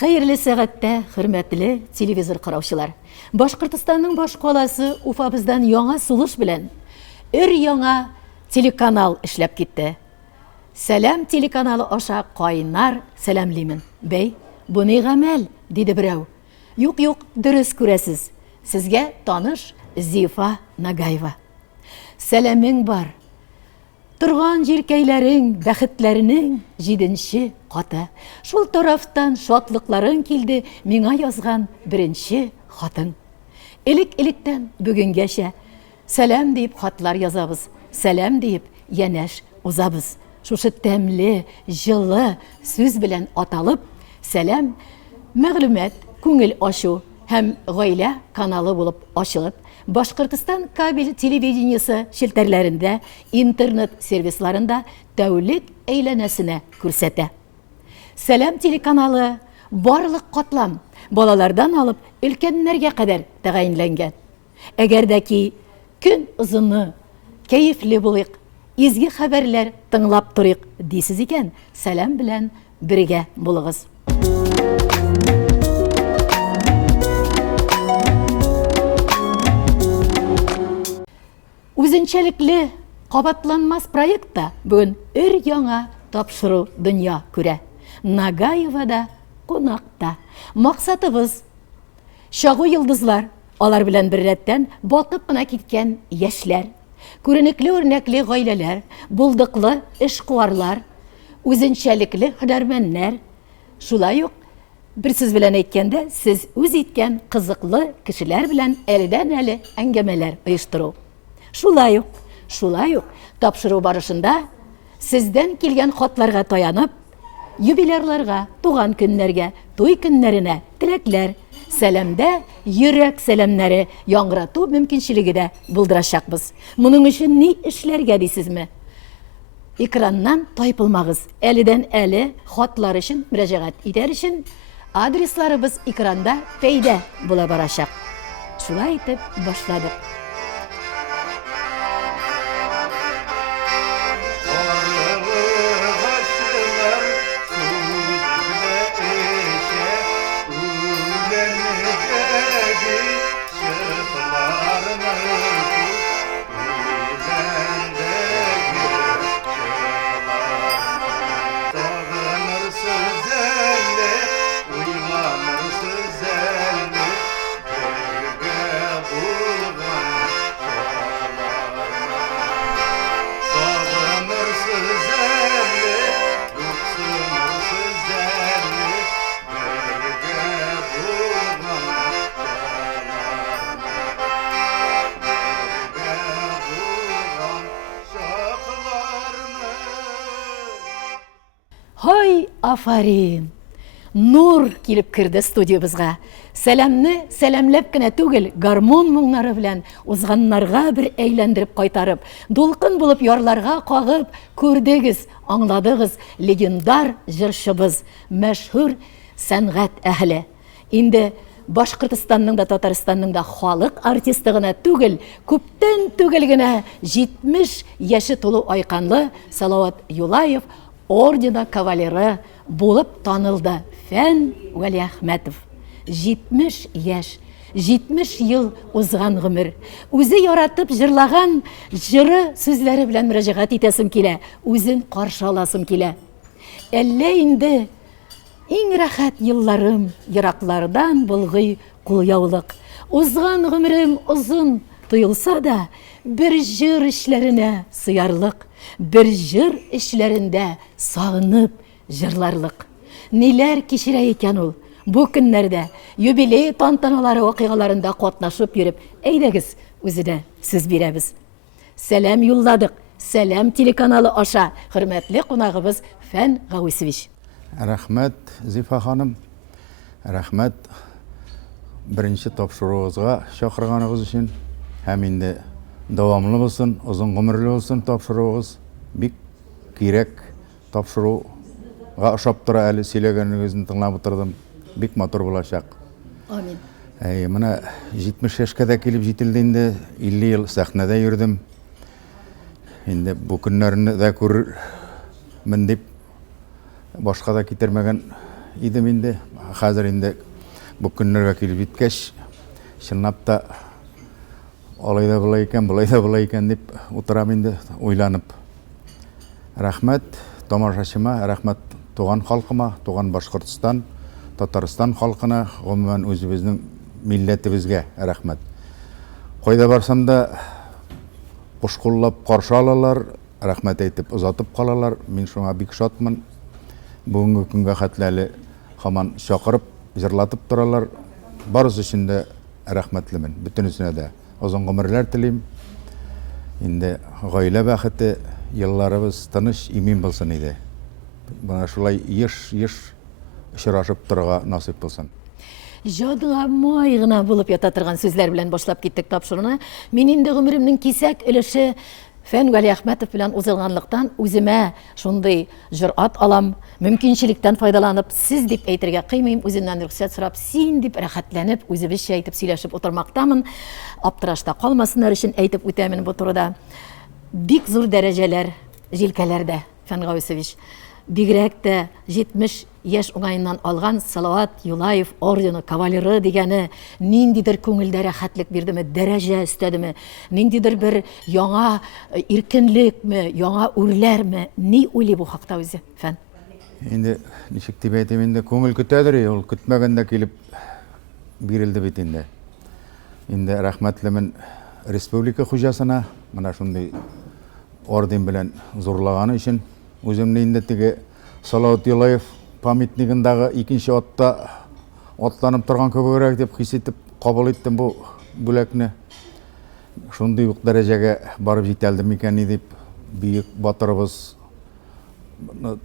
Хәерле сәгатьтә, хөрмәтле телевизор караучылар. Башкортстанның баш каласы Уфабыздан яңа сулыш белән өр-яңа телеканал эшләп китте. Сәлам телеканалы аша кайнар сәламлимен. Бәй, бу ни гамәл, диде берәү. Юк, дөрес күрәсез. Сезгә таныш Зифа Нагаева. Сәламең бар. Торган җиркәйләрең, бәхетләренең 7нче каты. Шул тарафтан шатлыкларың килде миңа язган беренче хатын. Элек-электән бүгенгәчә сәлам дип хатлар язабыз. Сәлам дип янәш узабыз. Шушы тәмле, җылы сүз белән аталып, сәлам мәгълүмат, күңел ачу һәм гаилә каналы булып ачылып, Башкортстан кабель телевидениесе шелтәрләрендә, интернет сервисларында тәүлек әйләнәсенә күрсәтә. Сәлам телеканалы барлык катлам, балалардан алып өлкәннәргә кадәр тәгаенләнгән. Әгәр дә ки көн узыны кәефле булыйк, изге хәбәрләр тыңлап торыйк дисез икән, сәлам белән бергә булыгыз. Үзенчәлекле кабатланмас проектта бүген өр-яңа тапшыру дөнья күрә. Нагаевада кунакта. Максатыбыз чагу йылдызлар, алар белән бер рәттән балкып кына киткән яшьләр, күренекле үрнәкле гаиләләр, булдыклы эшкуарлар, үзенчәлекле һөнәрмәннәр. Шулай ук бер сүз белән әйткәндә, сез үз иткән кызыклы кешеләр белән әледән-әле әңгәмәләр оештыру. Шулай ук тапшыру барышында сездән килгән хатларга таянып, юбилейларга, туган көннәргә, туй көннәренә теләкләр, сәламдә йөрәк сәламнәре яңгырату мөмкинчелеге дә булдырачакбыз. Моның өчен ни эшләргә дисезме? Экраннан тайпылмагыз. Әледән-әле хатлар өчен мөрәҗәгать итәр өчен адресларыбыз экранда пәйдә була барачак. Шулай итеп башладык. Hay афарин! Нур килеп керде студиябызга. Сәламне сәламләп кенә түгел, гармон моңнары белән узганнарга бер әйләндереп кайтарып, дулкын булып ярларга кагып, күрдегез, аңладыгыз легендар җырчыбыз, мәшһүр сәнгать әһле. Инде Башкортстанның да Татарстанның да халык артисты гына түгел, күптән түгел генә 70 яше тулу айканлы Салават Юлаев ордена кавалеры булып танылды. Фән Вәлиәхмәтов. 70 яшь, 70 ел узган гомер. Үзе яратып җырлаган җыры сүзләре белән мөрәҗәгать итәсем килә, үзен каршы аласым килә. Әллә инде иң рәхәт елларым ераклардан булгый кулъяулык. Узган гомерем узын тоелса да, бер җыр эшләренә сыярлык, бер җыр эшләрендә сагынып җырларлык. Ниләр кичерә икән ул бу көннәрдә, юбилей тантаналары вакыйгаларында катнашып йөреп, әйдәгез, үзенә сүз бирәбез. Сәлам юлладык. Сәлам телеканалы аша хөрмәтле кунагыбыз Фән Гауисович. Рәхмәт, Зифа ханым. Рәхмәт беренче тапшыруыгызга чакырганыгыз өчен. Һәм инде дәвамлы булсын, озын гомерле булсын тапшыруыгыз. Бик кирәк тапшыруга ошап тора әле сөйләгәнегезне тыңлап утырдым. Бик матур булачак. Амин. Менә 70 яшькә дә килеп җителде инде, 50 ел сәхнәдә йөрдем. Инде бу көннәрне дә күрмен дип башка да китермәгән идем инде. Хәзер инде бу көннәргә килеп җиткәч, чынлап та алай да булай икән, булай да булай икән дип утырам инде уйланып. Рәхмәт тамашачыма, рәхмәт туган халкыма, туган Башкортстан, Татарстан халкына, гомумән үзебезнең милләтебезгә рәхмәт. Кайда барсам да куш куллап каршы алалар, рәхмәт әйтеп озатып калалар. Мин шуңа бик шатмын. Бүгенге көнгә хәтле һаман чакырып, җырлатып торалар. Барысы өчен дә рәхмәтлемен. Бөтенесенә дә озын гомерләр телим. Инде гаилә бәхете, елларыбыз тыныч, имин булсын иде. Бuna шулай еш очрашып торырга насыйп булсын. Жадыга май гына булып ята торган сүзләр белән башлап киттек тапшыруны. Мин инде гомеремнең кисәк өлеше Фән Вәли Әхмәтов белән узылганлыктан үземә шундый җөрәт алам, мөмкинчелектән файдаланып, сез дип әйтергә кыймыйм, үзеннән рөхсәт сорап, син дип рәхәтләнеп, үзебезчә әйтеп сөйләшеп утырмактамын. Аптырашта калмасыннар өчен әйтеп үтәмен бу турыда. Бик зур дәрәҗәләр җилкәләрдә, Фән Гауисович. Бигрәк тә 70 яшь уңайыннан алган Салават Юлаев ордены кавалеры дигәне ниндидер күңелдә рәхәтлек бирдеме, дәрәҗә өстәдеме, ниндидер бер яңа иркенлекме, яңа үрләрме, ни уйлый бу хакта үзе, Фән? Инде ничек дип әйтим, инде күңел көтәдер, ул көтмәгәндә килеп бирелде бит инде. Инде рәхмәтлемен республика хуҗасына, менә шундый орден белән зурлаганы өчен. Үземне инде теге Салават Юлаев памятнигындагы икенче атта атланып торган кебегрәк дип хис итеп кабул иттем бу бүләкне. Шундый ук дәрәҗәгә барып җитәлдем микән дип бөек батырыбыз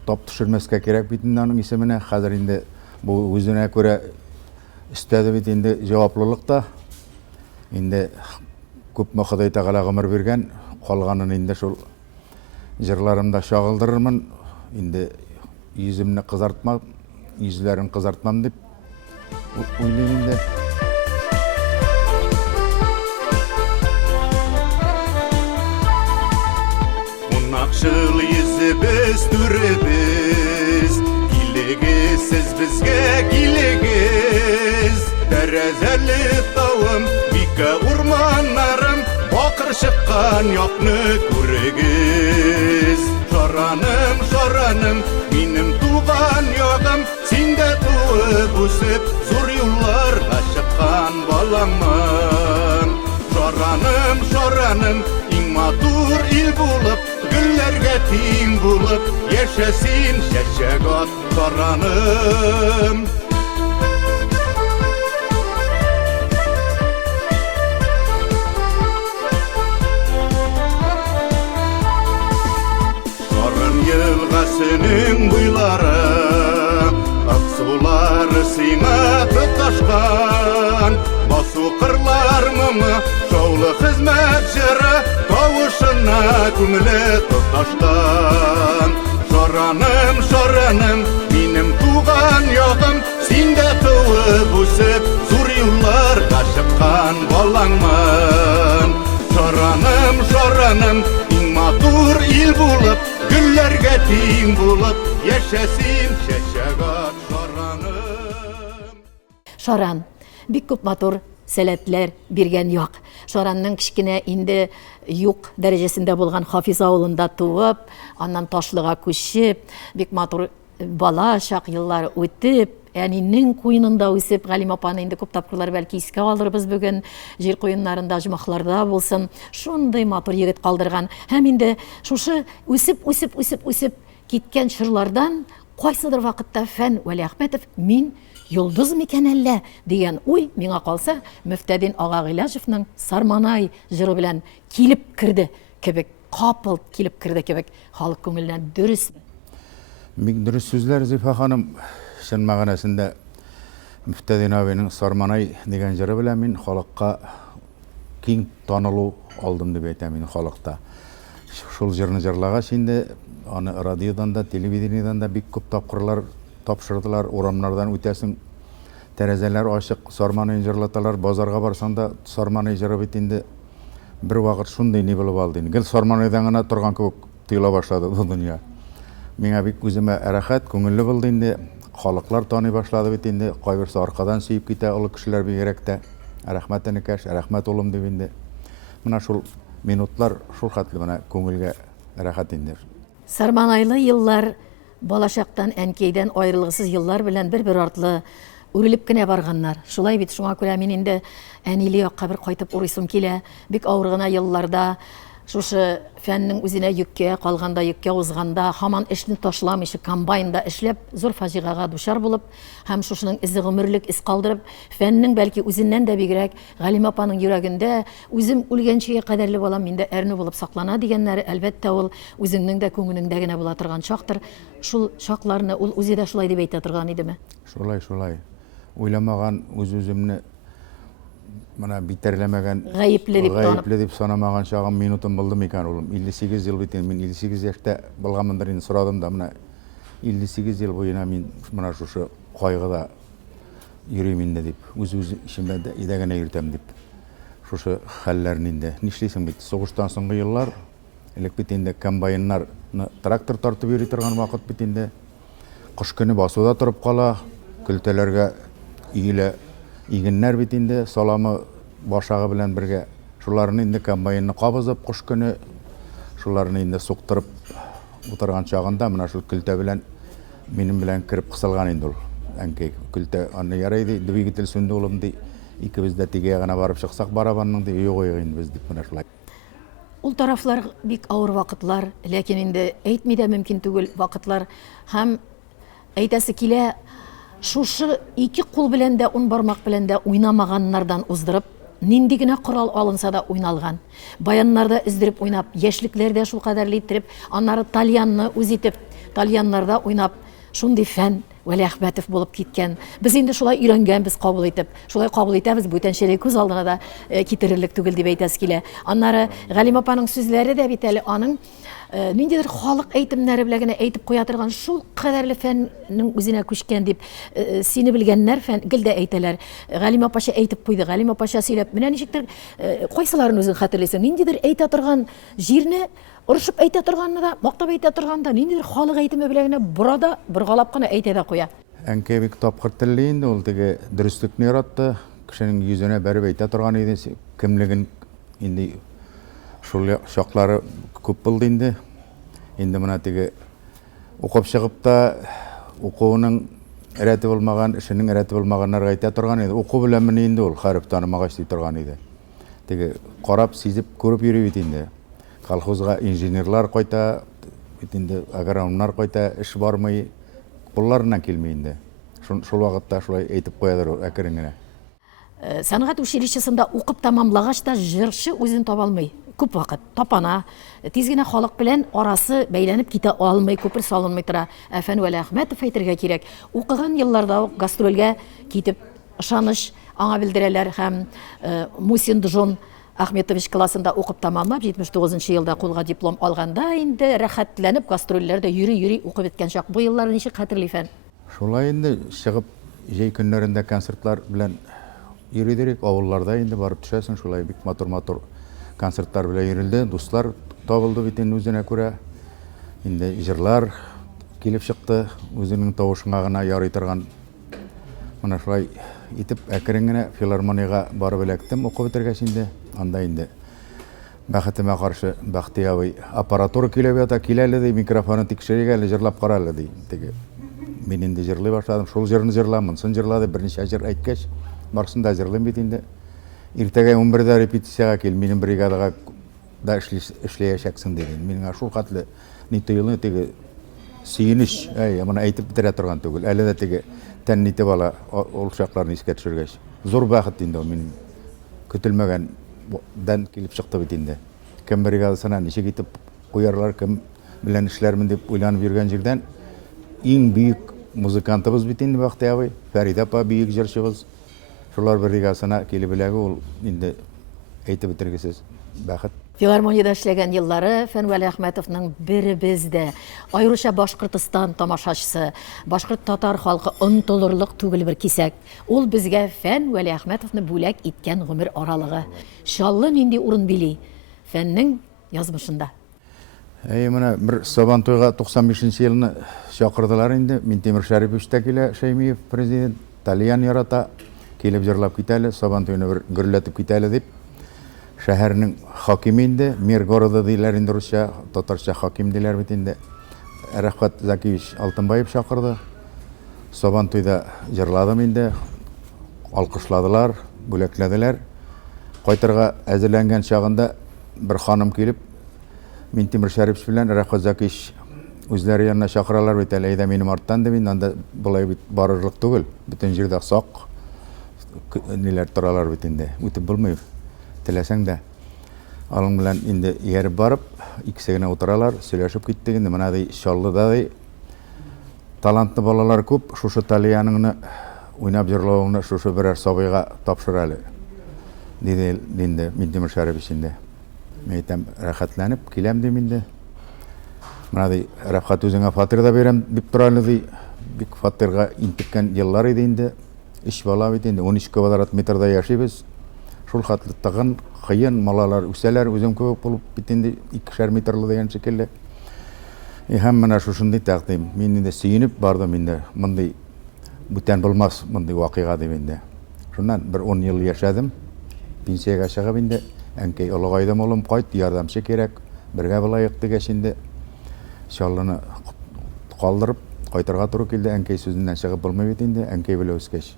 тап төшермәскә кирәк бит инде аның исеменә. Хәзер инде бу үзенә күрә истәде бит инде җаваплылык та. Инде күпме Ходай Тәгалә гомер биргән, калганын инде шул җырларымда шагылдырырмын. Инде yüzümне кызартмам, yüzләрен кызартмам дип уйлыйм инде. Унакшыл йөзебез, түребез, килегез безгә, килегез. Тәрәзәле тавым, бика урманнарым, бакыр чыккан якны күрегез. Шараным, шараным, минем туган ягым, синдә туып үсеп, зур юлларга чыккан баламын. Шараным, шараным, иң матур ил булып, гөлләргә тиң булып, яшәсин чәчәк ат шараным. Елгасының буйлары, аксулары сиңа тоташкан. Басу кырлар моңы, шаулы хезмәт җыры, тавышына күңеле тоташтан. Шараным, шараным, минем туган ягым, синдә туып үсеп, зур юлларга чыккан балаңмын. Шараным, шараным, иң матур ил булып, гөлләргә тиң булып, яшәсин чәчәк ат шараным. Шаран, бик күп матур сәләтләр биргән як. Шаранның кичкенә инде юк дәрәҗәсендә булган Хафиз авылында туып, аннан Ташлыга күчеп, бик матур бала чак еллары үтеп, әнинең куенында үсеп, Галим апаны инде күп тапкырлар бәлки искә алырбыз бүгін, җир куеннарында, җумахларда булсын, шундый матур егет калдырган. Һәм инде шушы үсеп киткән чырлардан кайсыдыр вакытта Фән Вәли Әхмәтов мин йолдыз микән әллә дигән уй миңа калса, Мөфтәдин ага Гыйләҗевнең Сарманай җыры белән килеп керде кебек, капыл килеп керде кебек, халык күңеленә дөресме? Бик дөрес сүзләр, Зифа ханым. Чын мәгънәсендә Мөфтәдин абыйның Сарманай дигән җыры белән мин халыкка киң танылу алдым дип әйтәм мин халыкта. Шул җырны җырлагач инде аны радиодан да, телевидениедан да бик күп тапкырлар тапшырдылар. Урамнардан үтәсең, тәрәзәләр ачык, Сарманай җырлаталар. Базарга барсаң да Сарманай җыры бит инде бер вакыт шундый ни булып алды. Гел Сарманайдан гына торган кебек тоела башлады бу дөнья. Миңа бик үземә рәхәт, күңелле булды инде. халыклар таный башлады бит инде, кайберсе аркадан сөйіп китә олы кешеләр бигрәк тә. Рәхмәт энекәш, рәхмәт улым дип инде. Менә шул минутлар шул хәтле менә күңелгә рәхәт инде. Сарманайлы еллар балашактан, әнкәйдән аерылгысыз еллар белән бер-бер артлы үрелеп кенә барганнар. Шулай бит, шуңа күрә мин инде әниле якка бер кайтып урыйсым килә. Бик авыр гына елларда шушы фәннең үзенә йөккә калганда, йөккә узганда, һаман эшне ташламыйча комбайнда эшләп, зур фаҗигага дучар булып, һәм шушының изе гомерлек ис калдырып, фәннең бәлки үзеннән дә бигрәк Галим апаның йөрәгендә үзем үлгәнчегә кадәрле балам миндә әрне булып саклана дигәннәре, әлбәттә ул үзеңнең дә күңелеңдә генә була торган чактыр. Шул чакларны ул үзе дә шулай дип әйтә торган идеме? Шулай. Уйламаган, үз-үземне менә битәрләмәгән, Гаепле дип санамаган чагым минутым булды микән улым. 58 ел бит мин 58 яшьтә булганмындыр инде, сорадым да менә 58 ел буена мин менә шушы кайгыда йөрим инде дип, үз ишемдә идәгенә йөртәм дип. Шушы хәлләрне инде нишлисең бит, сугыштан соңгы еллар, элек бит инде комбайннарны трактор тартып йөри торган вакыт бит инде. Кыш көне басуда торып кала, көлтәләргә өйлә игеннәр бит инде, саламы башагы белән бергә. Шуларны инде комбайнны кабызып, кыш көне шуларны инде суктырып утырган чагында менә шул көлтә белән минем белән кирип кысылган инде ул. Әнкәй көлтә аны ярый ди, двигатель сүнде улым ди. Икебез дә тигә генә барып чыксак барабанның ди, югыйг инде без дип менә шулай. Ул тарафлар бик авыр вакытлар, ләкин инде әйтми дә мөмкин түгел вакытлар. Һәм әйтәсе килә, шушы ике кул белән дә, ун бармак белән дә уйнамаганнардан уздырып, нинди генә корал алынса да уйналган. Баяннарда издереп уйнап, яшьлекләрдә шул кадәрле иттереп, аннары тальянны үз итеп, тальяннарда уйнап, шундый фән Вәли Әхмәтов булып киткән. Без инде шулай өйрәнгәнбез кабул итеп. Шулай кабул итәбез, бүтәнчәлек күз алдына да китерерлек түгел дип әйтәс килә. Аннары Галим апаның сүзләре дә бит әле аның ниндидер халык әйтемнәре белән генә әйтеп куя торган шул кадәрле фәннең үзенә күчкән дип сине белгәннәр фән гелдә әйтәләр. Галим апаша әйтеп куйды, Галим апаша сөйләп, менә ничектер кайсыларын үзең хәтерлисең, ниндидер әйтә торган җирне урышып әйтә торганны да, мактап әйтә торганда, ниндидер халык әйтеме белән генә burada быргалап кына әйтә дә куя. Әнкәй бик тапкыр телле инде, ул теге дөреслекне яратты. Кешенең йөзенә бәреп әйтә торган иде, кемлеген инде шул шаклары күп булды инде. Инде менә теге укып чыгып та укуының рәте булмаган, эшенең рәте булмаганнарга әйтә торган иде. Уку белән менә инде ул хариф танымагач ди торган иде. Теге карап, сизеп, күреп йөри бит инде. Колхозга инженерлар кайта, бит инде агрономнар кайта, эш бармый, кулларыннан килмей инде. Шул вакытта шулай әйтеп куядыр әкрен генә. Сәнгать училищесында укып тамамлагач та җырчы үзен таба алмый. Күп вакыт тапана, тиз генә халык белән арасы бәйләнеп китә алмый, күпер салынмый тора. Фән Вәли Әхмәтов әйтергә кирәк. Укыган елларда ук гастрольгә китеп, ышаныч аңа белдерәләр һәм Мусин Джон Ахметович классында укып тамамлап, 79 елда кулга диплом алганда инде рәхәтләнеп гастрольләрдә йөри укып беткән чак. Бу еллар ничек хәтерли фән? Шулай инде чыгып, җәй көннәрендә концертлар белән йөридерик, авылларда инде барып төшәсең, шулай бик матур концертлар белән йөрилде, дуслар табылды бит инде үзенә күрә. Инде җырлар килеп чыкты, үзенең тавышына гына ярый торган. Менә шулай итеп әкрен генә филармониягә барып эләктем, укып бетергәч инде. Анда инде бәхетемә каршы Бәхти абый аппаратура килеп ята, киләле ди, микрофонны тикшерергә әле җырлап каралы ди. Теге мин инде җырлый башладым, шул җырны җырламын, сын җырлады, берничә җыр әйткәч, барсын да җырлыйм бит инде. Иртәгә 11дә репетициягә кил, минем бригадага да эшләячәксең диде. Миңа шул хәтле ни тыелы теге сөенеч, моны әйтеп бетерә торган түгел. Әле дә теге тәнните бала ул чакларны искә төшергәч. Зур бәхет инде ул минем көтелмәгән дан килеп чыкты бит инде. Кем бригадасына ничек итеп куярлар, кем белән эшләрмен дип уйланып йөргән җирдән иң бөек музыкантыбыз бит инде Бәхти абый, Фәридә апа бөек җырчыбыз. Шулар бригадасына килеп эләгү ул инде әйтеп бетергесез бәхет. Филармониядә эшләгән еллары Фән Вәли Әхмәтовның беребез дә, аеруча Башкортстан тамашачысы, башкорт татар халкы онтылырлык түгел бер кисәк. Ул безгә Фән Вәли Әхмәтовны бүләк иткән гомер аралыгы. Шаллы нинди урын били фәннең язмышында. Мына bir Сабантойға 95 елны шақырдылар инде. Минтимир Шәрипович та килә, Шәймиев президент, Талиян ярата, килеп җырлап китәле, Сабантойны бер гөрләтеп китәле дип. Шәһәрнең хакимы инде, мэр города диләр инде русча, татарча хаким диләр бит инде. Рәхмәт Закиевич Алтынбаев шақырды. Сабантойда җырладым инде. Алкышладылар, бүләкләделәр. Кайтырга әзерләнгән чагында bir ханым килеп, Минтимир Шәрипович белән Рәхмәт Закиевич үзләре янына чакыралар бит әле, әйдә минем арттан дип, мин анда булай бит барырлык түгел. Бүтән җирдә сак ниләр торалар бит инде. Үтеп булмый. Теләсәң дә. Алың белән инде ияреп барып, икесе генә утыралар, сөйләшеп киттек инде. Менә ди Шаллыда ди талантлы балалар күп, шушы Талияныңны уйнап җырлавыңны шушы берәр сабыйга тапшыр әле. Диде инде Минтимир Шәрипович инде. Мәйтәм рәхәтләнеп киләм дим инде. Менә ди Рәхәт үзеңә фатирда бирәм дип торалар ди. Бик фатирга интеккән еллар иде инде. Иш бала бит инде 12 квадрат метрда яшибез. Шул хәтле тагын кыен малалар үсәләр, үзем күп булып бит инде 2 метрлы дигән шикелле. Һәм менә шушындый тәкъдим. Мин инде сөенеп бардым инде. Мондый бүтән булмас мондый вакыйга дип инде. Шуннан bir 10 ел яшәдем. Пенсиягә чыгып инде. Әнкәй олыгайдым улым, кайт, ярдәмче кирәк. Бергә булайык дигәч инде Шаллыны калдырып кайтырга туры килде. Әнкәй сүзеннән чыгып булмый бит инде. Әнкәй белән үскәч.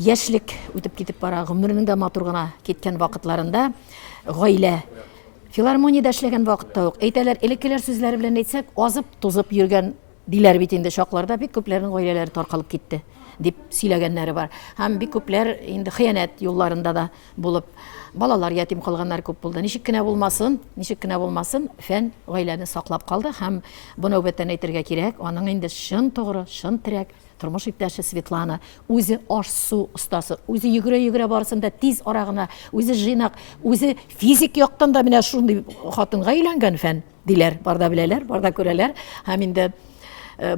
Яшьлек үтеп китеп бара, гомернең дә матур гына киткән вакытларында гаилә филармониядә эшләгән вакытта ук әйтәләр, элеккеләр сүзләре белән әйтсәк, азып, тузып йөргән диләр бит инде шакларда бик күпләрнең гаиләләре таркалып китте дип сөйләгәннәре бар. Һәм бик күпләр инде хыянәт юлларында да булып, балалар ятим калганнар күп булды. Ничек кенә булмасын, фән гаиләне саклап калды һәм бу нәүбәттән әйтергә кирәк, аның инде шын тугры, шын терәк тормыш иптәше Светлана, үзе аш-су остасы, үзе йөгерә барысында тиз арагына, үзе жыйнак, үзе физик яктан да менә шундый хатынга әйләнгән фән диләр, барда беләләр, барда күрәләр. Һәм инде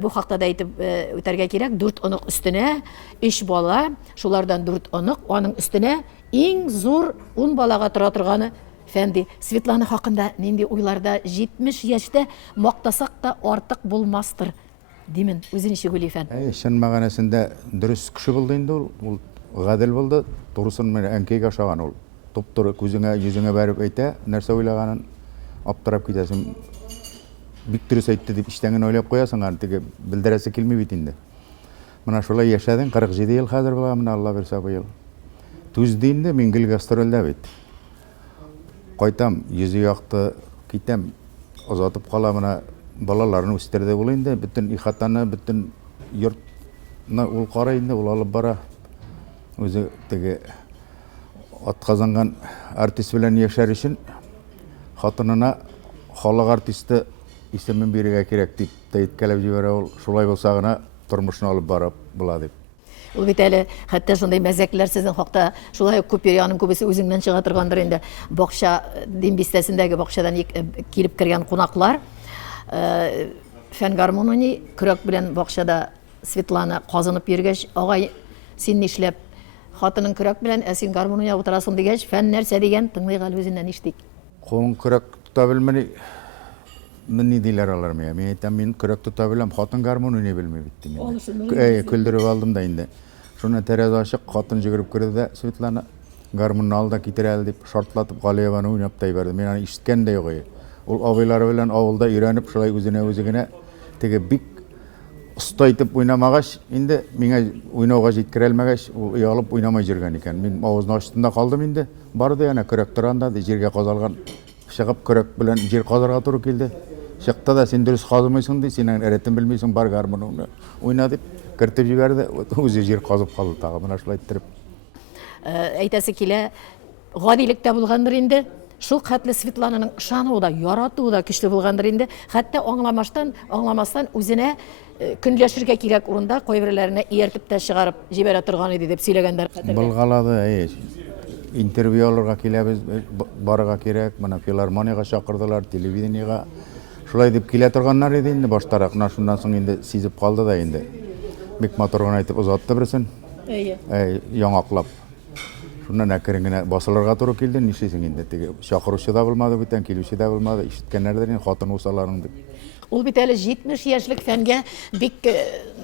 бу хакта да әйтеп үтәргә кирәк, 4 онык үстенә 3 бала, шулардан 4 онык, аның үстенә иң зур 10 балага тора торганы фәнди. Светлана хакында нинди уйларда 70 яшьтә мактасак та артык булмастыр. Димен, үзен ничек уйлый фән? Шын мәгънәсендә дөрес кеше булды инде ул. Гадел булды. Турысын менә әнкәйгә ошаган ул. Туп-туры күзеңә, йөзеңә бәреп әйтә, нәрсә уйлаганын аптырап китәсең. Бик дөрес әйтте дип иштән генә уйлап куясың, аны белдерәсе килми бит инде. Менә шулай яшәдең, 47 ел хәзер була, менә Алла бирсә бу ел. Түзде инде, мин гел гастрольдә бит. Кайтам, йөзе якты китәм, озатып кала менә балаларны үстерде ул инде, бүтән ихатаны, бүтән йортны ул карый инде, ул алып бара. Үзе теге атказанган артист белән яшәр өчен хатынына халык артисты исемен бирергә кирәк дип тәэккәләп җибәрә ул. Шулай булса гына тормышны алып барып була дип. Ул бит әле хәтта шундай мәзәкләр сезнең хакта шулай ук күп йөри, аның күбесе үзеңнән чыга торгандыр инде. Бакча дин бистәсендәге бакчадан килеп кергән кунаклар фән гармония көрәк белән бакчада Светлана казынып йөргәч, агай син нишләп хатының көрәк белән син гармония утырасың дигәч, фән нәрсә дигән тыңлый гал үзеннән иштик. Қолын күрек тұта білмені не дейлер алар мен айтам, мен күрек тұта білем, қатын гармония не білмей бітті мен. Күлдіріп алдым да енді. Шуна тәрәз ашық, қатын жүгіріп кірді де Светлана гармонны алда кетер әлі деп шартлатып Ғалиеваны ойнаптай берді. Мен аны ішткен де ғой. Ол абайлары білен ауылда үйреніп, шылай өзіне теге бик ұстайтып ойнамағаш, енді меңе ойнауға жеткір әлмәгәш, ол ұялып ойнамай жүрген екен. Мен ауызын аштында қалдым енді, барды яна күрек тұранда, жерге қазалған, шығып күрек білен жер қазарға тұру келді. Шықта да сен дұрыс қазымайсың де, сенің әретін білмейсің, бар гармоны ойна деп, кіртіп жіберді, өзі жер қазып қалды тағы, мына шылай тұрып. Әйтәсе килә, гадилектә булгандыр инде. Шул хәтле Светлананың ышануы да, яратуы да көчле булгандыр инде. Хәтта аңламастан үзенә көнләшергә кирәк урында кайберләренә ияртеп тә чыгарып җибәрә торган иде дип сөйләгәннәр. Булгалады, интервью алырга киләбез, барырга кирәк, моны филармониягә чакырдылар, телевидениягә. Шулай дип килә торганнар иде инде баштарак, шуннан соң инде сизеп калды да инде. Бик матур гына әйтеп озатты берсен. Яңаклап. Шуннан әкрен генә басылырга туры килде, нишлисең инде теге чакыручы да булмады бүтән, килүче дә булмады, ишеткәннәрдер хатын усаларын дип. Ул бит әле 70 яшьлек фәнгә бик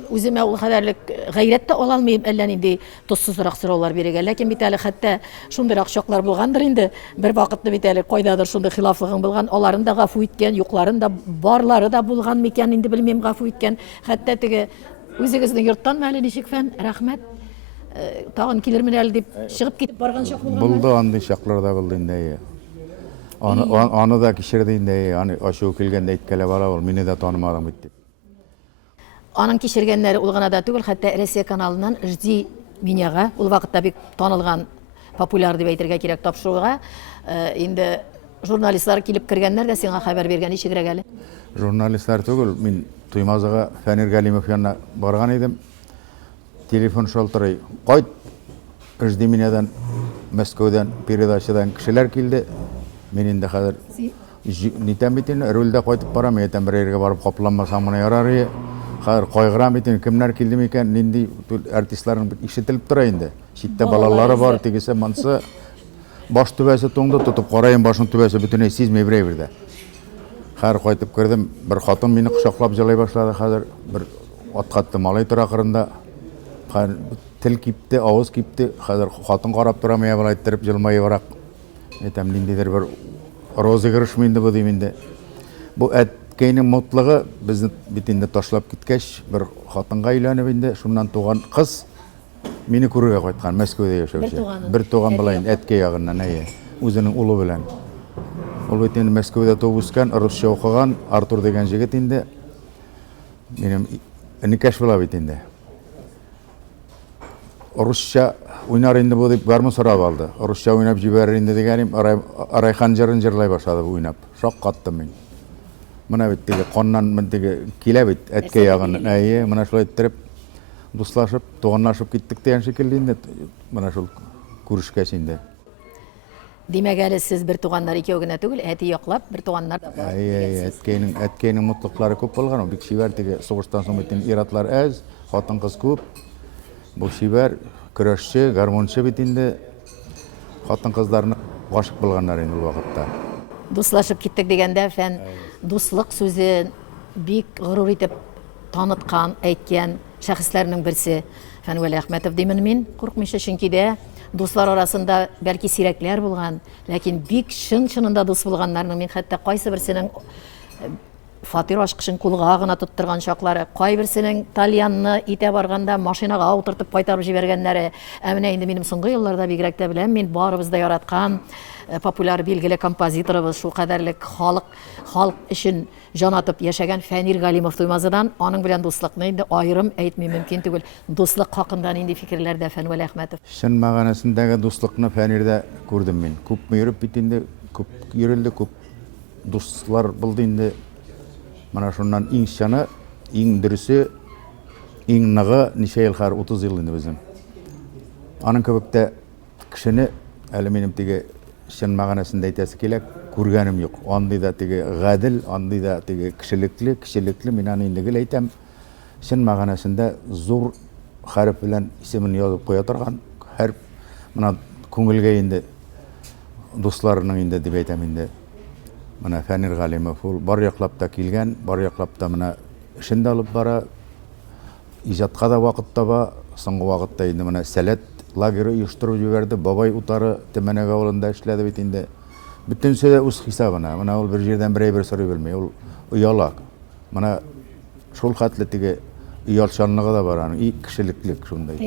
үземә ул хәдәрлек гайрәт тә ала алмыйм, әллә нинди тозсызрак сораулар бирергә. Ләкин бит әле хәтта шундыйрак чаклар булгандыр инде. Бер вакытта бит әле кайдадыр шундый хилафлыгың булган, аларын да гафу иткән, юкларын да, барлары да булган микән инде белмим, гафу иткән. Хәтта теге үзегезнең йорттан мәле ничек фән, рәхмәт. Тагын килермен әле дип чыгып китеп барган чак булган. Булды, андый чаклар да булды инде. Аны да кичерде инде, аны ачу килгәндә әйткәләп ала ул, мине дә танымадың бит дип. Аның кичергәннәре ул гына да түгел, хәтта Россия каналыннан Жди Миняга, ул вакытта бик танылган, популяр дип әйтергә кирәк, тапшыруга инде журналистлар килеп кергәннәр дә сиңа хәбәр биргән ишегрәк әле. Журналистлар түгел, мин Туймазыга Фәнир Галимов янына барган идем. Телефон шалтырый. Кайт, Жди Минядан, Мәскәүдән, передачадан кешеләр килде. Мен инде хәзер нитәм битен, рөлдә кайтып барам, әйтәм бер ергә барып капланмасам гына ярар. Хәзер кайгырам битен, кемнәр килде микән, нинди артистларның ишетелеп тора инде. Читтә балалары бар, тегесе мансы баш түбәсе тоңды тотып карайым, башын түбәсе бөтенләй сизмәй бердә. Хәзер кайтып кердем, бер хатын мине кочаклап җылый башлады, хәзер бер аткатты малай тора кырында. Тел кипте, авыз кипте, хәзер хатын карап тора, мия булай иттереп җылмайыбрак. Әйтәм, ниндидер бер розыгрыш инде бу дим инде. Бу әткәйнең мотлыгы безне бит инде ташлап киткәч, бер хатынга өйләнеп инде, шуннан туган кыз мине күрергә кайткан, Мәскәүдә яшәүче. Бер туган булай инде, әткәй ягыннан, үзенең улы белән. Ул бит инде Мәскәүдә туып үскән, русча укыган, Артур дигән җегет инде. Минем никаш була бит инде. Русча уйнар инде бу дип гармун сорап алды. Русча уйнап җибәрер инде дигәнем, Арайхан җырын җырлай башлады бу уйнап. Шок каттым мин. Менә бит теге каннан мен теге килә бит әткәй ягыннан. Менә шулай иттереп дуслашып, туганлашып киттек дигән шикелле инде. Менә шул күрешкәч инде. Димәк әле сез бер туганнар икәү генә түгел, әти яклап бер туганнар да бар. Әткәйнең мотлыклары күп булган, бик шибәр теге сугыштан соң бит иратлар әз, хатын-кыз күп. Бу шибәр көрәшче, гармончы бит инде. Хатын-кызларны гашык булганнар инде ул вакытта. Дуслашып киттек дигәндә фән дуслык сүзен бик горур итеп таныткан, әйткән шәхесләрнең берсе Фән Вәли Әхмәтов димен мин, курыкмыйча, чөнки дә дуслар арасында бәлки сирәкләр булган, ләкин бик чын-чынында дус булганнарның мин хәтта кайсы берсенең фатир ачкычын кулга гына тоттырган чаклары, кайберсенең Тальянны итә барганда машинага утыртып кайтарып җибәргәннәре. Менә инде минем соңгы елларда бигрәк тә беләм, мин барыбыз да яраткан популяр билгеле композиторыбыз, шул кадәрлек халык өчен җан атып яшәгән Фәнир Галимов Туймазыдан аның белән дуслыкны инде аерым әйтмим мөмкин түгел. Дуслык хакында нинди фикерләрдә Фән Вәли Әхмәтов? Чын мәгънәсендәге дуслыкны Фәнирдә күрдем мин. Күп йөреп бит инде, күп йөрелде, күп дуслар булды инде. Mana şundan iң şаны, iң dürüsü иң ныгы ничә ел хәр 30 ел инде безнең. Аның кебек кешене әле минем теге чын мәгънәсендә әйтәсе килә, күргәнем юк. Андый да теге гадел, андый да теге кешелекле, мин аны инде гел әйтәм. Чын мәгънәсендә зур хәреф белән исемен язып куя торган, һәр менә күңелгә инде дусларының инде дип әйтәм инде. Менә Фәнир Галимов ул бар яклап та килгән, бар яклап та менә эшен дә алып бара. Иҗатка да вакыт таба, соңгы вакытта инде менә сәләт лагере оештырып җибәрде. Бабай утары Төмәнәк авылында эшләде бит инде. Бөтенсе дә үз хисабына. Менә ул бер җирдән бер сорый белмәй. Ул уяла. Менә шул хәтле теге уялчанлыгы да бар аның. И кешелеклек шундай.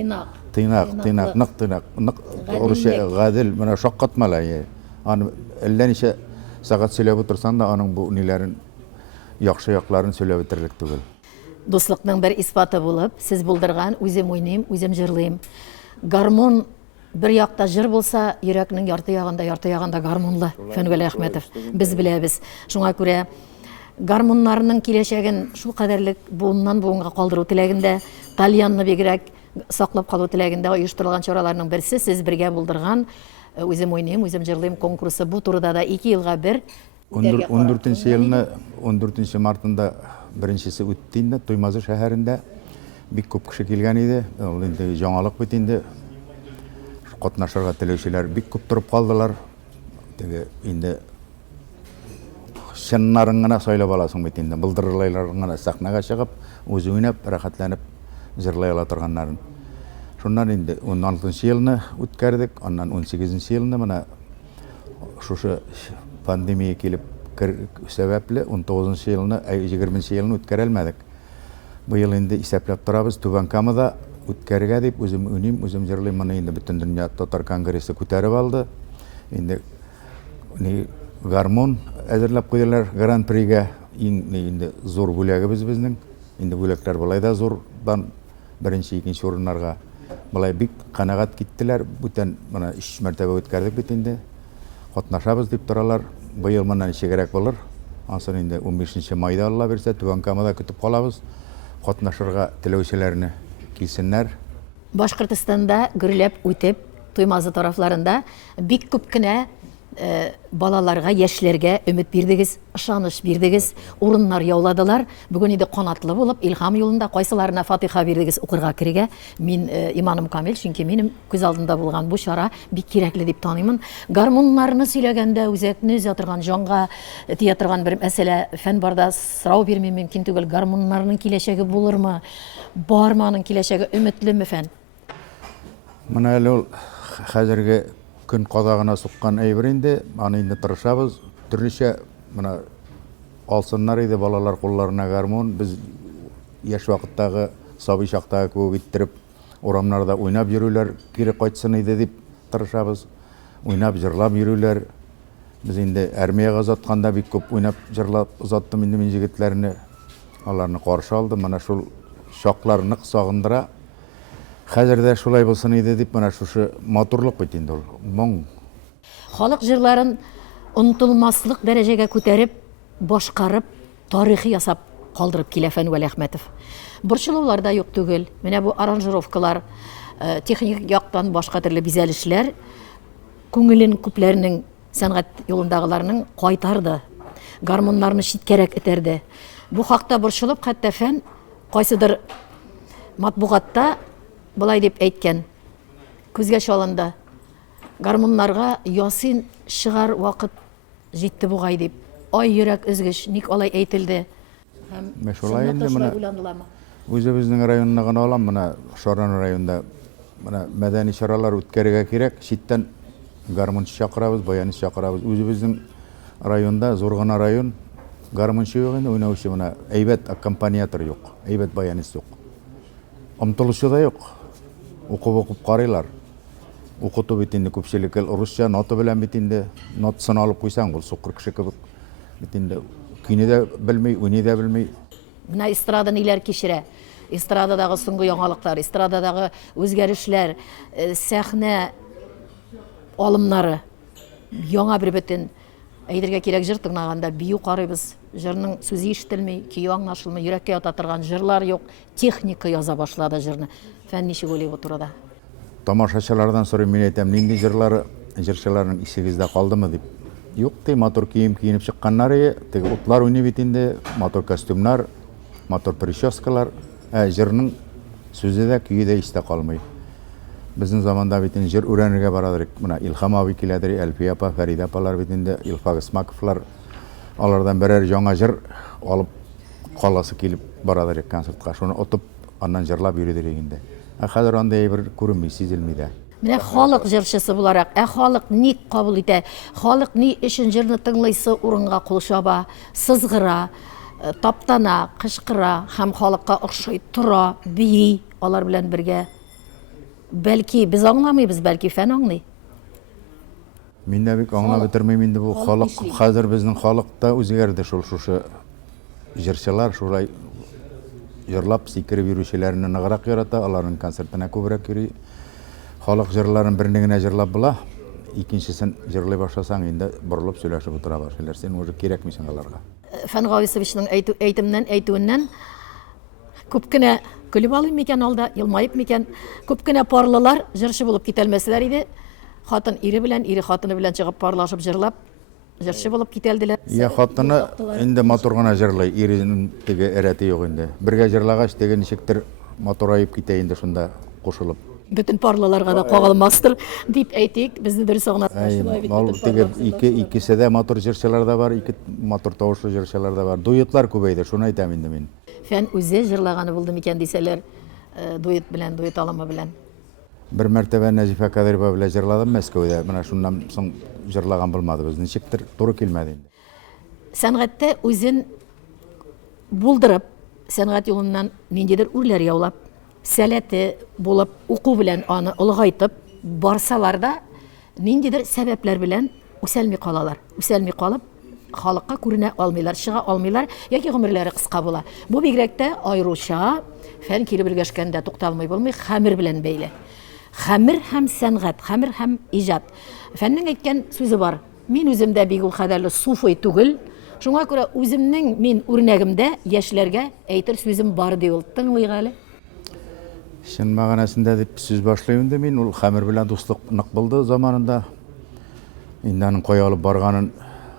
Тыйнак, нык урысча гадел, менә шаккатмала. Аны әллә ничә сәгать сөйләп утырсаң да аның бу ниләрен яхшы якларын сөйләп бетерлек түгел. Дуслыкның бер испаты булып, сез булдырган үзем уйныйм, үзем җырлыйм. Гармон бер якта җыр булса, йөрәкнең ярты ягында гармонлы. Фәнвәли Әхмәтов, без беләбез. Шуңа күрә гармоннарның киләчәген шул кадәрлек буыннан буынга калдыру теләгендә, тальянны бигрәк саклап калу теләгендә оештырылган чараларның берсе сез бергә булдырган үзем уйныйм, үзем җырлыйм конкурсы. Бу турыда да 2 елга бер 14 елны 14 мартында беренчесе үтте инде Туймазы шәһәрендә. Бик күп кеше килгән иде. Ул инде яңалык бит инде. Катнашырга теләүчеләр бик күп торып калдылар. Теге инде чыннарын гына сайлап аласың бит инде. Былдырлайлар гына сахнага чыгып, үзе уйнап, рәхәтләнеп җырлый ала торганнарын. Шуннан инде 16 елны үткәрдек, аннан 18 елны менә шушы пандемия килеп сәбәпле 19 елны, 20 елны үткәрә алмадык. Бу ел инде исәпләп торабыз, Түбән Камада үткәргә дип үзем уйныйм, үзем җырлыйм. Моны инде бөтен дөнья татар конгрессы күтәреп алды. Инде гармон әзерләп куйдылар Гран-пригә. Инде зур бүләгебез безнең. Инде бүләкләр болай да зурдан беренче, икенче урыннарга болай бик канагат киттеләр. Бүтән менә 3 мәртәбә үткәрдек бит инде. Катнашабыз дип торалар. Бу ел моннан ничегрәк булыр? Ансын инде 15 майда Алла берсә Түбән Камада көтеп калабыз. Катнашырга теләүчеләрне килсеннәр. Башкортстанда гөрләп үтеп, Туймазы тарафларында бик күп кенә балаларга, яшьләргә өмет бирдегез, ышаныч бирдегез, урыннар яуладылар. Бүген инде канатлы булып, илһам юлында кайсыларына фатиха бирдегез укырга кирегә. Мин иманым камил, чөнки минем күз алдында булган бу чара бик кирәкле дип таныймын. Гармоннарны сөйләгәндә үзәкне үзә торган, җанга тия торган бер мәсьәлә, фән барда сорау бирмим мөмкин түгел. Гармоннарның киләчәге булырмы? Бармы аның киләчәге, өметлеме фән? Менә әле ул хәзерге көн кадагына суккан әйбер инде, аны инде тырышабыз. Төрлечә менә алсыннар иде балалар кулларына гармон. Без яшь вакыттагы сабый чактагы күп иттереп урамнарда уйнап йөрүләр, кире кайтсын иде дип тырышабыз. Уйнап җырлап йөрүләр. Без инде армиягә озатканда бик күп уйнап җырлап озаттым инде мин җегетләрне. Аларны каршы алдым. Менә шул шаклар нык сагындыра. Хәзердә шулай булсын иде дип менә шушы матурлык бит инде ул. Моң. Халык җырларын онытылмаслык дәрәҗәгә күтәреп, башкарып, тарихи ясап калдырып килә Фәнвәли Әхмәтов. Борчылулар да юк түгел. Менә бу аранжировкалар, техник яктан башка төрле бизәлешләр күңелен күпләрнең сәнгать юлындагыларның кайтарды. Гармоннарны читкәрәк этәрде. Бу хакта борчылып, хәтта фән кайсыдыр матбугатта былай дип әйткән, күзгә чалынды. Гармоннарга ясин чыгар вакыт җитте бугай дип. Ай йөрәк өзгеч, ник алай әйтелде? Мен шулай инде менә үзебезнең районны гына алам, менә Шаран районында менә мәдәни чаралар үткәрергә кирәк. Читтән гармончы чакырабыз, баянчы чакырабыз. Үзебезнең районда, зур гына район, гармончы юк инде, уйнаучы менә әйбәт аккомпаниатор юк, әйбәт баянист юк. Омтылышы да юк. Укып карыйлар. Укыту бит инде күпчелек русча ноты белән бит инде нотасын алып куйсаң, ул сукыр кеше кебек бит инде көйне дә белмәй, уйный да белмәй. Менә эстрада ниләр кичерә? Эстрададагы соңгы яңалыклар, эстрададагы үзгәрешләр, сәхнә алымнары, яңа бер бөтен Әйтергә кирәк, җыр тыңлаганда бию карыйбыз. Җырның сүзе ишетелми, көе аңлашылмый, йөрәккә ята торган җырлар юк. Техника яза башлады җырны. Фән ничек уйлый бу турыда? Тамашачылардан сорыйм, мин әйтәм, нинди җырлары җырчыларның исегездә калдымы дип. Юк, матур кием киенеп чыкканнар, теге утлар уйный бит инде, матур костюмнар, матур прическалар, җырның сүзе дә, көе дә истә калмый. Безнең заманда бит инде җыр өйрәнергә барадыр. Менә Илһам абый киләдер, Әлфия апа, Фәрида апалар бит инде, Илфак Исмаковлар, алардан берәр яңа җыр алып каласы килеп барадыр концертка. Шуны отып, аннан җырлап йөридер инде. Хәзер андай бер күренми, сизелми дә. Менә халык җырчысы буларак, халык ни кабул итә? Халык ни өчен җырны тыңлыйсы урынга кул чаба, сызгыра, таптана, кычкыра һәм халыкка охшый тора, бии, алар белән бергә. Бәлки biz аңламыйбыз, бәлки фән аңлый. Мин дә бик аңлап бетермим инде бу халык. Хәзер безнең халыкта үзгәрде шушы җырчылар, шулай җырлап сикереп йөрүчеләрне ныграк ярата, аларның концертына күбрәк йөри. Халык җырларын берне генә җырлап була, икенчесен җырлый башласаң инде борылып сөйләшеп утыра башлыйлар. Сен уже кирәкмисең аларга. Фән Гависовичның әйтүеннән күп кенә көлеп алыйм микән алда, елмаеп микән, күп кенә парлылар җырчы булып китәлмәсләр иде. Хатын ире белән, ире хатыны белән чыгып парлашып җырлап, җырчы булып китәлделәр. Я хатыны инде матур гына җырлый, иренең теге әрәте юк инде. Бергә җырлагач теге ничектер матурайып китә инде шунда кушылып. Bütün parlalarga da kagılmazdır deyip әйтик, bizde dürüst ağına ikisi de matur җырчылар да бар, ике матур тавышлы җырчылар да бар. Дуэтлар күбәйде, шуны әйтәм инде мин. Фән үзе җырлаганы булды микән дисәләр, дуэт белән, дуэт алымы белән. Бер мәртәбә Нәҗифә Кадырова белән җырладым Мәскәүдә. Менә шуннан соң җырлаган булмады без. Ничектер туры килмәде инде. Сәнгатьтә үзен булдырып, сәнгать юлыннан ниндидер үрләр яулап, сәләте булып, уку белән аны улгайтып барсалар да, ниндидер сәбәпләр белән үсәлми калалар. Үсәлми калып, халыкка күренә алмыйлар, чыга алмыйлар, яки гомерләре кыска була. Бу бигрәктә айруча фән килеп бергәшкәндә тукталмый булмый, хәмер белән бәйле. Хәмер һәм сәнгать, хәмер һәм иҗат. Фәннең әйткән сүзе бар. Мин үземдә бик ул кадәрле суфый түгел. Шуңа күрә үземнең мин үрнәгемдә яшьләргә әйтер сүзем бар ди ул. Тыңлыйга әле. Шын мәгънәсендә дип сүз башлыйм инде мин. Ул хәмер белән дуслык нык булды заманында. Инде аның кая алып барганын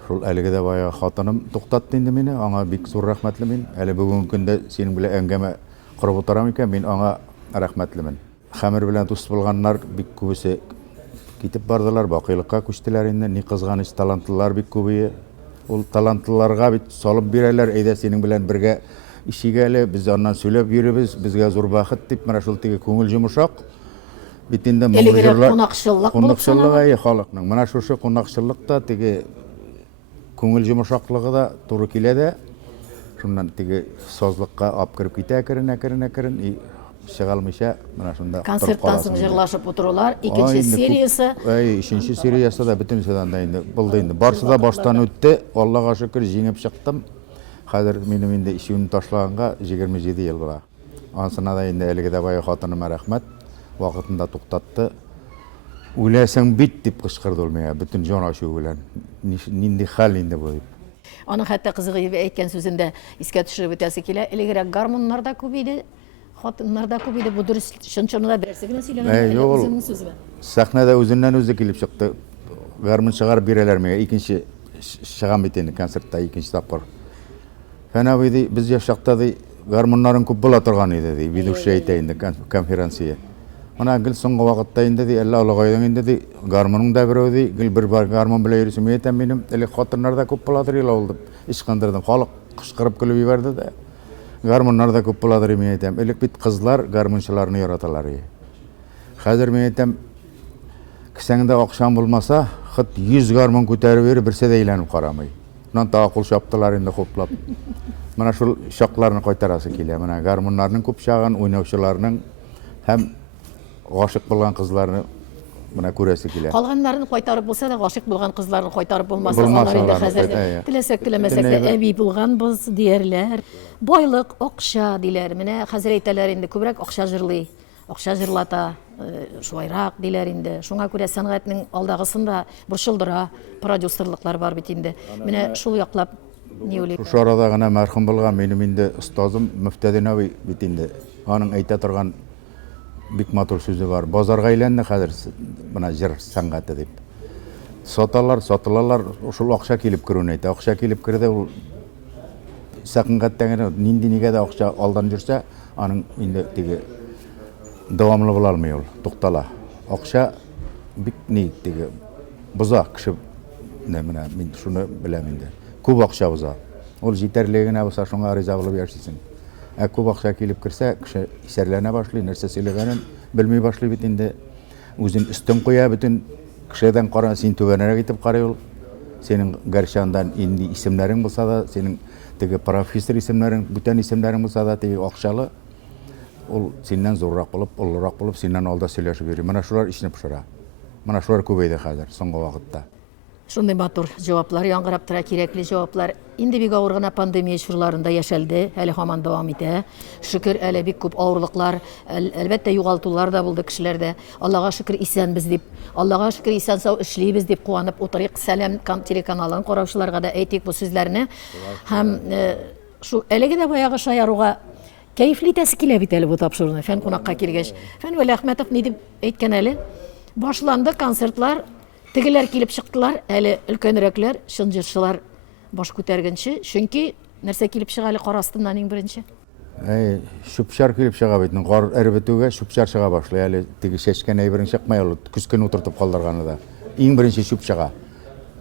шул әлеге дә бая хатыным туктатты инде мине. Аңа бик зур рәхмәтле мин. Әле бүгенге көндә синең белән әңгәмә корып утырам икән, мин аңа рәхмәтлемен. Хәмер белән дуст булганнар бик күбесе китеп бардылар, бакыйлыкка күчтеләр инде. Ни кызганыч, талантлылар бик күбәйә. Ул талантлыларга бит салып бирәләр, әйдә синең белән бергә ишигә әле, biz аннан сөйләп йөрибез, безгә зур бәхет дип, менә шул теге күңел җумшак. Бит инде моңлы җырлар, кунакчылык халыкның. Менә шушы кунакчылыкта теге күңел җумшаклыгы да туры килә дә. Шуннан теге сазлыкка алып кирип китә, керен, чыгалмыйча менә шунда концерттан соң җырлашып утырулар. Икенче сериясе. Икенче сериясе да бөтенсәдән да инде булды инде. Барсы да баштан үтте. Аллага шөкер, җиңеп чыктым. Хәзер минем инде ишүне ташлаганга 27 ел була. Ансына да инде әлеге дә бая хатыныма рәхмәт. Вакытында туктатты. Үләсәң бит дип кычкырды ул миңа, бөтен җан ачуы белән. Нинди хәл инде бу дип. Аның хәтта кызыгып әйткән сүзендә искә төшереп үтәсе килә. Элегрәк гармоннар да күп иде. Хатыннар да күп иде. Бу дөрес шынчаны да берсе генә сөйләгән үзенең сүзе. Сәхнәдә үзеннән үзе килеп чыкты. Гармон чыгарып бирәләр миңа. Икенче чыгам бит инде концертта, икенче тапкыр. Фәнәви ди, без яшакта ди гармоннарын күп була торган иде ди. Видучи әйтә инде конференция. Ана гел соңгы вакытта инде ди, әллә алагайдан инде ди, гармонның да берәү ди, гел бер бар гармон белән йөрисем әйтәм минем. Әле хатыннар да күп була торыла булды. Ишкандырдым. Халык кычкырып көлеп җибәрде дә. Гармоннар да күп була торый мин әйтәм. Элек бит кызлар гармончыларны яраталар иде. Хәзер мин әйтәм, кесәңдә акчаң булмаса, хит 100 гармон күтәреп йөрү берсе дә әйләнеп карамый. Нан та кул шаптылар инде хуплап. Менә шул шакларны кайтарасы килә. Менә гармоннарның күп чагын уйнаучыларның һәм гашык булган кызларны менә күрәсе килә. Калганнарын кайтарып булса да, гашык булган кызларны кайтарып булмаса, алар инде хәзер теләсәк теләмәсәк тә әби булганбыз диярләр. Байлык, акча диләр. Менә хәзер әйтәләр инде күбрәк акча җырлый. акча җырлата, шулайрак диләр инде. Шуңа күрә сәнгатьнең алдагысында борчылдыра, продюсерлыклар бар бит инде. Менә шул яклап ни уйлыйсың? Шушы арада гына мәрхүм булган минем инде остазым Мөфтәдинәви бит инде. Аның әйтә торган бик матур сүзе бар. Базарга әйләнде хәзер менә җыр сәнгате дип. Сатылалар, шул акча килеп керүен әйтә. Акча килеп керде, ул сәнгатьтән нинди нигә дә акча алдан жүрсә, аның инде теге дәвамлы була алмый ул, туктала. Акча бик ни теге буза кеше менә мин шуны беләм инде. Күп акча буза. Ул җитәрлегенә булса шуңа риза булып яшисең. Күп акча килеп керсә, кеше исәрләнә башлый, нәрсә сөйләгәнен белми башлый бит инде. Үзен өстен куя, бөтен кешедән кара, син түбәнрәк итеп карый ул. Синең гәрчандан инде исемнәрең булса да, синең теге профессор исемнәрең, бүтән исемнәрең булса да, теге акчалы, ул синнән зуррак булып, олорак булып, синнән алда сөйләшеп йөри. Менә шулар ишне пошыра. Менә шулар күбәйде хәзер, соңгы вакытта. Шундый матур җаваплар яңгырап тора, кирәкле җаваплар. Инде бик авыр гына пандемия чорларында яшәлде, әле һаман дәвам итә. Шөкер, әле бик күп авырлыклар, әлбәттә югалтулар да булды кешеләрдә. Аллага шөкер исәнбез дип, Аллага шөкер исән сау эшлибез дип куанып утырыйк. Сәлам телеканалын караучыларга да әйтик бу сүзләрне. Һәм шу әлеге дә баягы шаяруга кәефли тәсе килә бит әле бу тапшыруны. Фән кунакка килгәч. Фән Вәли Әхмәтов ни дип әйткән әле? Башланды концертлар, тегеләр килеп чыктылар, әле өлкәнрәкләр, чын җырчылар баш күтәргәнче, чөнки нәрсә килеп чыга әле кар астыннан иң беренче? Шүпчар килеп чыга бит. Кар эрбетүгә шүпчар чыга башлый. Әле теге шешкән әйберен чыкмай ул, күскән утыртып калдырганы да. Иң беренче шүп чыга.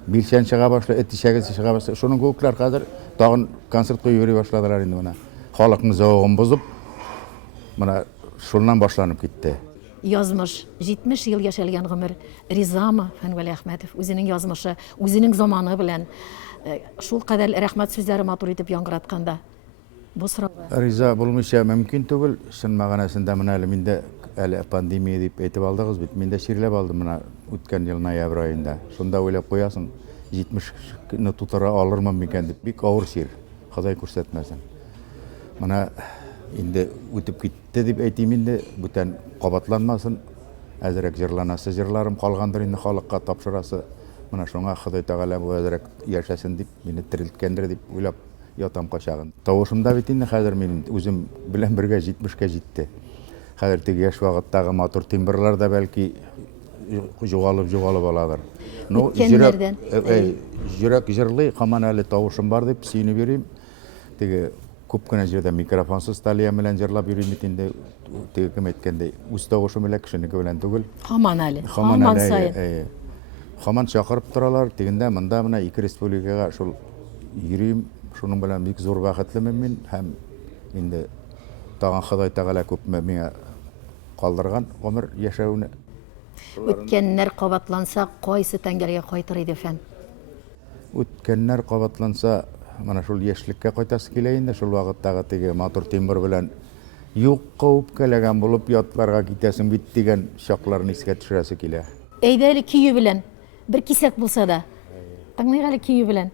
Билчән чыга башлый, этишәге чыга башлый. Шуның күкләр хәзер тагын концерт куеп йөри башладылар инде менә. Халыкның зәвыгын бозып, менә шуннан башланып китте. Язмыш, 70 ел яшәлгән гомер, ризамы Фән Вәли Әхмәтов үзенең язмышы, үзенең заманы белән шул кадәр рәхмәт сүзләре матур итеп яңгыратканда? Бу сорауга Риза булмыйча мөмкин түгел. Шын мәгънәсендә менә әле миндә әле пандемия дип әйтеп алдыгыз бит. Миндә ширләп алдым менә үткән ел ноябрь аенда. Шунда уйлап куясың, 70-не тутыра алырмын микән дип. Бик авыр шир. Ходай күрсәтмәсен. Менә инде үтеп китте дип әйтим инде, бүтән кабатланмасын. Әзрәк җырланасы җырларым калгандыр инде халыкка тапшырасы. Менә шуңа Ходай Тәгалә бу әзрәк яшәсен дип, мине терелткәндер дип уйлап ятам качагын. Тавышымда бит инде хәзер мин үзем белән бергә 70-кә җитте. Хәзер теге яшь вакыттагы матур тимбрлар да бәлки югалып аладыр. Ну, йөрәк җырлый, һаман әле тавышым бар дип сөйнеп йөрим. Теге күп кенә җирдә микрофонсыз талия белән җырлап йөрим бит инде. Теге кем әйткәндәй, үз тавышым белән кешенеке белән түгел. һаман әле, һаман сайын. Һаман чакырып торалар, тегендә монда менә ике республикага шул йөрим. Шуның белән бик зур бәхетлемен мин һәм инде тагын Ходай Тәгалә күпме миңа калдырган гомер яшәүне. Үткәннәр кабатланса, кайсы тәңгәлгә кайтыр иде Фән? Үткәннәр кабатланса, менә шул яшьлеккә кайтасы килә инде, шул вакыттагы теге матур тимбр белән юкка үпкәләгән булып ятларга китәсең бит дигән чакларны искә төшерәсе килә. Әйдә әле көйе белән, бер кисәк булса да. Тыңлыйк әле көйе белән.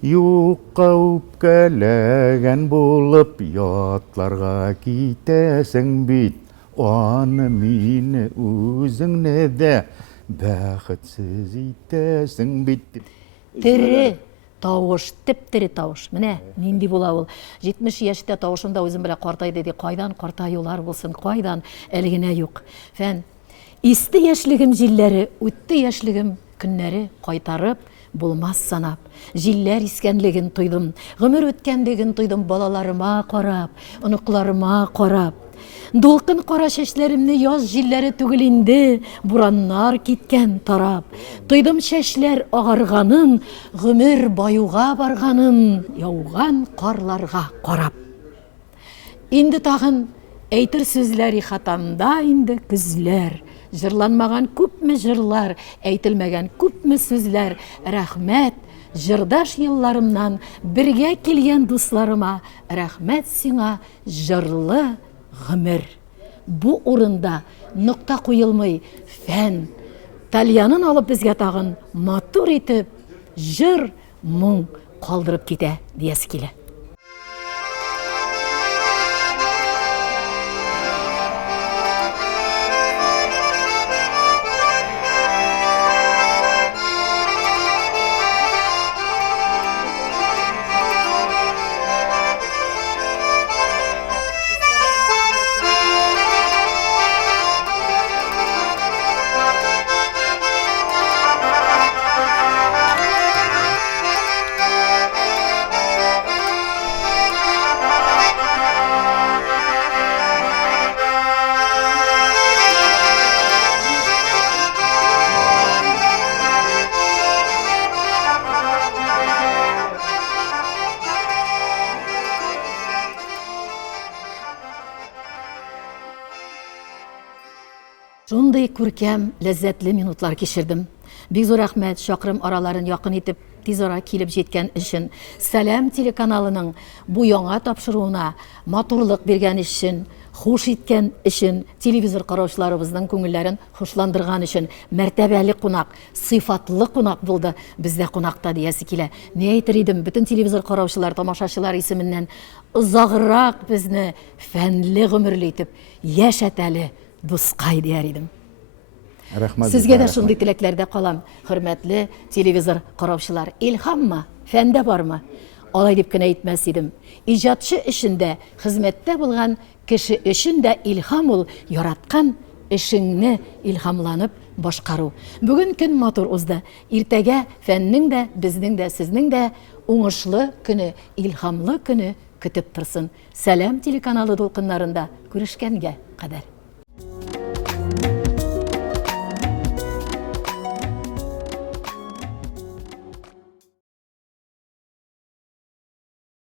Юкка үпкәләгән булып ятларга китәсең бит, аны мине үзеңне дә бәхетсез итәсең бит. Тере тавыш, теп-тере тавыш. Менә нинди була ул. 70 яшьтә тавышында үзем белән картайды ди. Кайдан картаюлар булсын, кайдан әлегенә юк. Фән, исте яшьлегем җилләре, үтте яшьлегем көннәре кайтарып булмас санап. Җилләр искәнлеген тойдым, гомер үткәнлеген тойдым балаларыма карап, оныкларыма карап. Дулкын кара чәчләремне яз җилләре түгел инде, бураннар киткән тарап. Тойдым чәчләр агарганын, гомер баюга барганын, яуган карларга карап. Инде тагын әйтер сүзләр хатамда инде күзләр. Җырланмаган күпме җырлар, әйтелмәгән күпме сүзләр. Рәхмәт җырдаш елларымнан бергә килгән дусларыма. Рәхмәт сиңа җырлы гомер. Бу урында нокта куелмый. Фән Талиянын алып безгә тагын матур итеп җыр, моң калдырып китә диясе килә. Шундый күркәм, ләззәтле минутлар кичердем. Бик зур рәхмәт шакрым араларын якын итеп тиз ара килеп җиткән өчен, Сәлам телеканалының бу яңа тапшыруына матурлык биргән өчен, хуш иткән өчен, телевизор караучыларыбызның күңелләрен хушландырган өчен, мәртәбәле кунак, сыйфатлы кунак булды бездә кунакта диясе килә. Ни әйтер идем, бөтен телевизор караучылар, тамашачылар исеменнән озаграк безне фәнле гомерле итеп яшәтәле дускай дияр идем. Рәхмәт. Сезгә дә шундый теләкләрдә калам, хөрмәтле телевизор караучылар. Илһаммы, фәндә бармы? Алай дип кенә әйтмәс идем. Иҗатчы эшендә, хезмәттә булган кеше өчен дә илһам ул яраткан эшеңне илһамланып башкару. Бүген көн матур узды. Иртәгә фәннең дә, безнең дә, сезнең дә уңышлы көне, илһамлы көне көтеп торсын. Сәлам телеканалы дулкыннарында күрешкәнгә кадәр.